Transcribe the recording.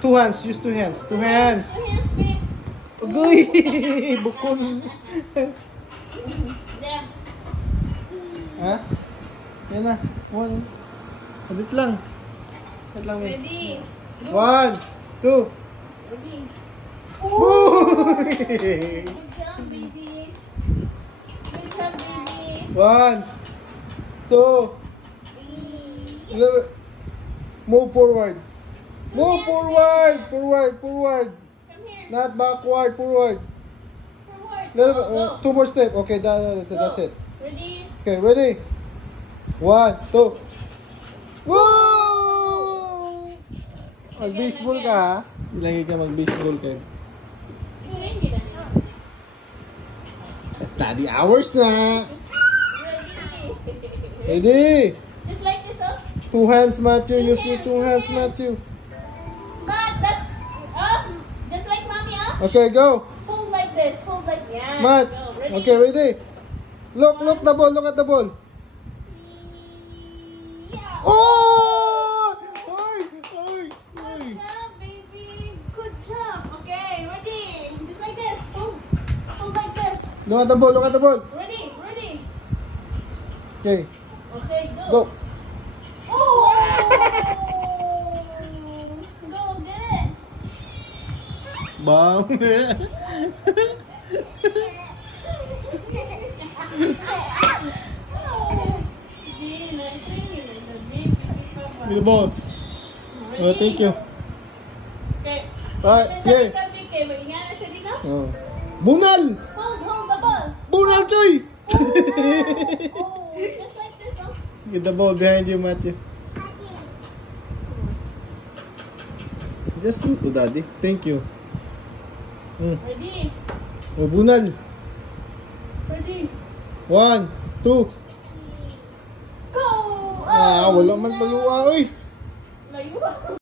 Two hands. Use two hands. Two hands. Two hands, babe. Agoy! Bukon. There. Ha? Yan na. One. Adit lang. Adit lang. Ready. 1, 2. Ready. Woo! Good job, baby. Good job, baby. 1, 2. Move forward. Move forward. Forward. Forward. Come here. Not backward. Forward. Forward. Go. Two more steps. Okay, that's it. That's it. Ready. Okay, ready? 1, 2. Woo! Mag-baseball ka, ha? Lagi ka mag-baseball ka. Study hours na. Ready. Ready? Just like this, oh. Two hands, Matthew. Use your two hands, Matthew. But that's just like mommy, oh. Okay, go. Hold like this. Hold like yeah. Matt. Go. Ready. Okay, ready? Look the ball. Look at the ball. Yeah. Oh! Oy! Oy! Oy! Good job, baby. Good job. Okay, ready. Just like this. Hold. Hold like this. Look at the ball. Look at the ball. Ready. Ready. Okay, Okay, go. go. Oh! Go, get it. Bam. Give the ball. Oh, thank you. Okay. Alright, yeah. Mag-ingatan siya dito. Oh. Bunal! Hold the ball. Bunal, Choy! Oh, just like this, oh. Get the ball behind you, Matthew. Just look to Daddy. Thank you. Ready? Oh, bunal. Ready? 1, 2. Go! Ah, wala man paluwa, oy. Layo.